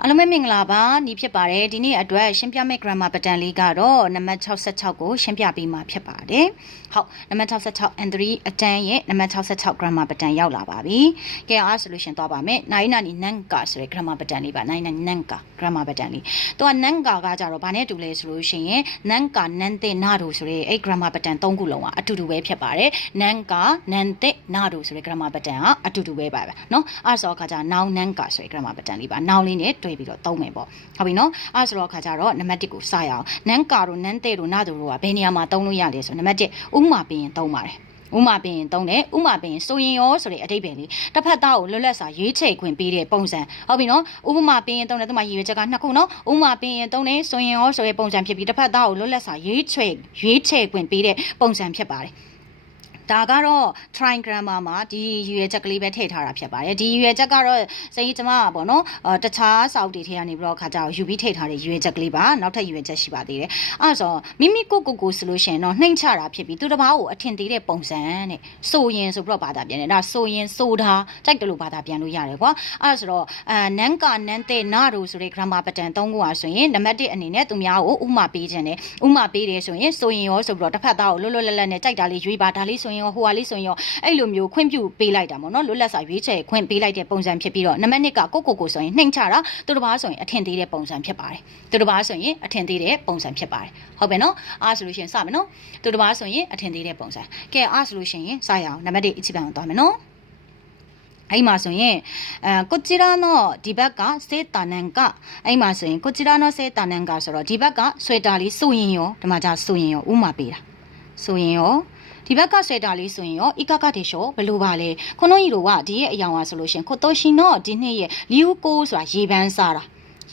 အားလုံးပဲမင်္ဂလာပါညီဖြစ်ပါတယ်ဒီနေ့အတွက်ရှင်းပြမယ့် grammar pattern လေးကတော့နံပါတ်66ကိုရှင်းပြပေးမှာဖြစ်ပါတယ်ဟုတ်နံပါတ်66 and 3အတန်းရဲ့နံပါတ်66 grammar pattern ရောက်လာပါပြီကဲအားဆိုလို့ရှရင်သွားပါမယ်နိုင်နာနီနန်ကာဆိုတဲ့ grammar pattern လေးပါနိုင်နာနီနန်ကာ grammar pattern လေးသူကနန်ကာကကြတော့ဘာနဲ့တူလဲဆိုလို့ရှိရင်နန်ကာနန်တဲ့နာတို့ဆိုတဲ့အဲ့ grammar pattern ၃ခုလုံးကအတူတူပဲဖြစ်ပါတယ်နန်ကာနန်တဲ့နာတို့ဆိုတဲ့ grammar pattern ကအတူတူပဲပါပဲเนาะအဲ့ဆိုတော့ခါကျ noun နန်ကာဆိုတဲ့ grammar pattern လေးပါ noun လေးနဲ့ တွဲပြီးတော့သုံးမယ်ပေါ့ဟုတ်ပြီနော်အဲ့ဆိုတော့ခါကျတော့နံပါတ်1ကိုစရအောင်နန်ကာတို့နန်တဲ့တို့နာတို့တို့ကဘယ်နေရာမှာသုံးလို့ရလဲဆိုနံပါတ်1ဥမာပင်ရင်သုံးပါတယ်ဥမာပင်ရင်သုံးတယ်ဥမာပင်ရင်ဆိုရင်ရောဆိုတဲ့အတိတ်ပဲလေတစ်ဖက်သားကိုလွတ်လပ်စွာရွေးချယ်ခွင့်ပေးတဲ့ပုံစံဟုတ်ပြီနော်ဥပမာပင်ရင်သုံးတယ်သူမှရည်ရွယ်ချက်ကနှစ်ခုနော်ဥမာပင်ရင်သုံးတယ်ဆိုရင်ရောဆိုတဲ့ပုံစံဖြစ်ပြီးတစ်ဖက်သားကိုလွတ်လပ်စွာရွေးချယ်ရွေးချယ်ခွင့်ပေးတဲ့ပုံစံဖြစ်ပါတယ် ဒါကတော့ try grammar မှာဒီရွေချက်ကလေးပဲထည့်ထားတာဖြစ်ပါတယ်ဒီရွေချက်ကတော့စရင်ကျမကပေါ့နော်အာတခြားစာအုပ်တွေထဲကနေပြီးတော့ခါကြတော့ယူပြီးထည့်ထားတဲ့ရွေချက်ကလေးပါနောက်ထပ်ရွေချက်ရှိပါသေးတယ်အဲ့ဒါဆိုမိမိကိုကိုကိုဆိုလို့ရှိရင်တော့နှိမ့်ချတာဖြစ်ပြီးသူတစ်ပါးကိုအထင်သေးတဲ့ပုံစံတဲ့ဆိုရင်ဆိုပြီးတော့ဘာသာပြန်တယ်ဒါဆိုရင်ဆိုတာကြိုက်တယ်လို့ဘာသာပြန်လို့ရတယ်ကွာအဲ့ဒါဆိုတော့အာနန်ကာနန်တဲ့နာတို့ဆိုတဲ့ grammar pattern ၃ခုอ่ะဆိုရင်နံပါတ်1အနေနဲ့သူများကိုဥမာပေးခြင်းတယ်ဥမာပေးတယ်ဆိုရင်ဆိုရင်ရောဆိုပြီးတော့တစ်ဖက်သားကိုလွတ်လွတ်လပ်လပ်နဲ့ကြိုက်တာလေးရွေးပါဒါလေးဆိုရင်ရင်ရောဟိုဟာလေးဆိုရင်ရောအဲ့လိုမျိုးခွင့်ပြုပေးလိုက်တာပေါ့နော်လွတ်လပ်စွာရွေးချယ်ခွင့်ပေးလိုက်တဲ့ပုံစံဖြစ်ပြီးတော့နံပါတ်1ကကိုကိုကိုဆိုရင်နှိမ်ချတာသူတစ်ပါးဆိုရင်အထင်သေးတဲ့ပုံစံဖြစ်ပါတယ်သူတစ်ပါးဆိုရင်အထင်သေးတဲ့ပုံစံဖြစ်ပါတယ်ဟုတ်ပဲနော်အားဆိုလို့ရှိရင်စမယ်နော်သူတစ်ပါးဆိုရင်အထင်သေးတဲ့ပုံစံကဲအားဆိုလို့ရှိရင်စရအောင်နံပါတ်1အချိပံသွားမယ်နော်အဲ့မှာဆိုရင်အဲကိုချီရာနောဒီဘက်ကစေတာနန်ကအဲ့မှာဆိုရင်ကိုချီရာနောစေတာနန်ကဆိုတော့ဒီဘက်ကဆွေတာလေးစူရင်ရောဒီမှာじゃစူရင်ရောဥမာပေးတာစူရင်ရော ဒီဘက်ကဆွဲတာလေးဆိုရင်ရောအီကာကာတေရှောဘလို့ပါလဲခွန်တော်ကြီးတို့ကဒီရဲ့အယောင်ပါဆိုလို့ရှင်ခိုတိုရှင်တော့ဒီနှစ်ရဲ့လီယူကိုဆိုတာရေပန်းစားတာ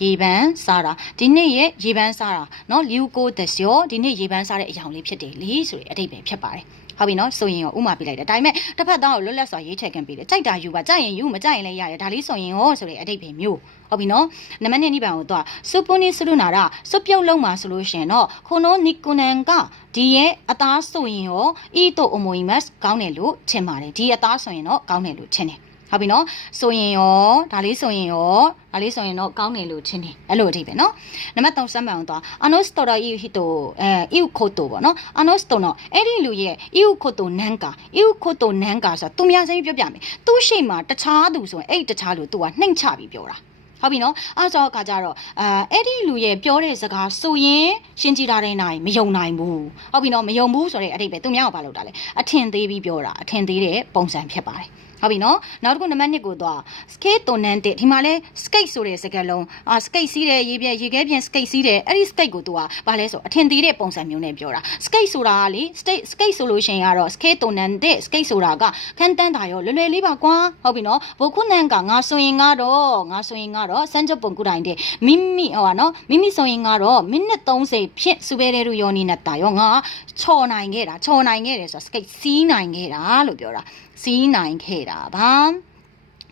ရေပန်းစားတာဒီနေ့ရဲ့ရေပန်းစားတာเนาะလီယူကိုဒစီယောဒီနေ့ရေပန်းစားတဲ့အယောင်လေးဖြစ်တယ်လေဆိုတဲ့အတိတ်ပဲဖြစ်ပါတယ်ဟုတ်ပြီနော်ဆိုရင်ရောဥမာပြလိုက်တယ်ဒါပေမဲ့တစ်ဖက်သားကိုလွတ်လပ်စွာရေးချယ်ခံပေးတယ်ကြိုက်တာယူပါကြိုက်ရင်ယူမကြိုက်ရင်လည်းရတယ်ဒါလေးဆိုရင်ရောဆိုတဲ့အတိတ်ပဲမျိုးဟုတ်ပြီနော်နံပါတ်2နိဗ္ဗာန်ကိုတော့စူပူနီစရုနာရစွပြုတ်လုံးမှာဆိုလို့ရှိရင်တော့ခုနိုနီကူနန်ကဒီရဲ့အသားဆိုရင်ရောအီတိုအမိုီမတ်ကောင်းတယ်လို့ထင်ပါတယ်ဒီအသားဆိုရင်တော့ကောင်းတယ်လို့ထင်တယ် ဟုတ်ပြီနော်ဆိုရင်ရောဒါလေးဆိုရင်ရောဒါလေးဆိုရင်တော့ကောင်းတယ်လို့ထင်တယ်အဲ့လိုအထိပဲနော်နံပါတ်3စမ်းပန်တော့အနိုစတိုရာအီဟီတိုအဲအီခိုတိုပေါ့နော်အနိုစတိုနော်အဲ့ဒီလူရဲ့အီခိုတိုနန်ကာအီခိုတိုနန်ကာဆိုတာသူများစိပြောပြမယ်သူ့ရှိမှာတခြားသူဆိုရင်အဲ့တခြားလူသူကနှိမ့်ချပြီးပြောတာ ဟုတ်ပြီနော်အဲဆိုတော့ခါကြတော့အဲအဲ့ဒီလူရဲ့ပြောတဲ့စကားဆိုရင်ရှင်းကြည့်တာတဲ့နိုင်မယုံနိုင်ဘူးဟုတ်ပြီနော်မယုံဘူးဆိုတဲ့အတိတ်ပဲသူများကဘာလုပ်တာလဲအထင်သေးပြီးပြောတာအထင်သေးတဲ့ပုံစံဖြစ်ပါတယ်ဟုတ်ပြီနော်နောက်တစ်ခုနံပါတ်1ကိုသွား skate တုန်နန်းတစ်ဒီမှာလဲ skate ဆိုတဲ့စကားလုံးအာ skate စီးတယ်ရေပြက်ရေခဲပြင် skate စီးတယ်အဲ့ဒီ skate ကိုသူကဘာလဲဆိုအထင်သေးတဲ့ပုံစံမျိုးနဲ့ပြောတာ skate ဆိုတာကလေ skate skate ဆိုလို့ရှိရင်ကတော့ skate တုန်နန်းတစ် skate ဆိုတာကခန်းတန်းတာရောလွယ်လွယ်လေးပါကွာဟုတ်ပြီနော်ဘုခုနန်ကငါဆိုရင်ကတော့ငါဆိုရင်ကတော့စမ်းကြပုံကူတိုင်းတဲ့မိမိဟောပါနော်မိမိဆိုရင်ကတော့မိနစ်30ဖြင့်စူပဲတဲ့လူယောနီနဲ့တာရောငါချော်နိုင်ခဲ့တာချော်နိုင်ခဲ့တယ်ဆိုတော့ skate စီးနိုင်ခဲ့တာလို့ပြောတာစီးနိုင်ခဲ့တာပါ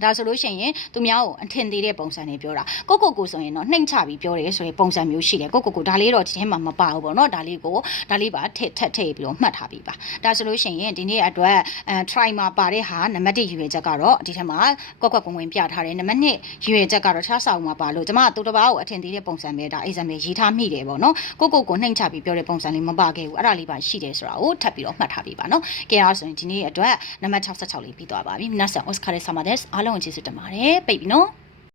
ဒါဆိုလို့ရှိရင်သူများကိုအထင်သေးတဲ့ပုံစံတွေပြောတာကိုကိုကိုဆိုရင်တော့နှိမ့်ချပြီးပြောတယ်ဆိုတဲ့ပုံစံမျိုးရှိတယ်ကိုကိုကိုဒါလေးတော့ဒီထဲမှာမပါဘူးပေါ့နော်ဒါလေးကိုဒါလေးပါထက်ထက်ထည့်ပြီးတော့မှတ်ထားပြီးပါဒါဆိုလို့ရှိရင်ဒီနေ့အတွက်အဲ try မှာပါတဲ့ဟာနံပါတ်1ရွေချက်ကတော့ဒီထဲမှာကွက်ကွက်ကွင်ကွင်ပြထားတယ်နံပါတ်2ရွေချက်ကတော့ခြားစာအုပ်မှာပါလို့ကျွန်မသူတစ်ပါးကိုအထင်သေးတဲ့ပုံစံပဲဒါ example ရေးထားမိတယ်ပေါ့နော်ကိုကိုကိုနှိမ့်ချပြီးပြောတဲ့ပုံစံလေးမပါခဲ့ဘူးအဲ့ဒါလေးပါရှိတယ်ဆိုတာကိုထပ်ပြီးတော့မှတ်ထားပြီးပါနော်ကြည့်ရအောင်ဆိုရင်ဒီနေ့အတွက်နံပါတ်66လေးပြီးသွားပါပြီမြတ်ဆန် Oscar ရဲ့ Samadesh အားလုံးကိုကျေးဇူးတင်ပါတယ်ပိတ်ပြီနော်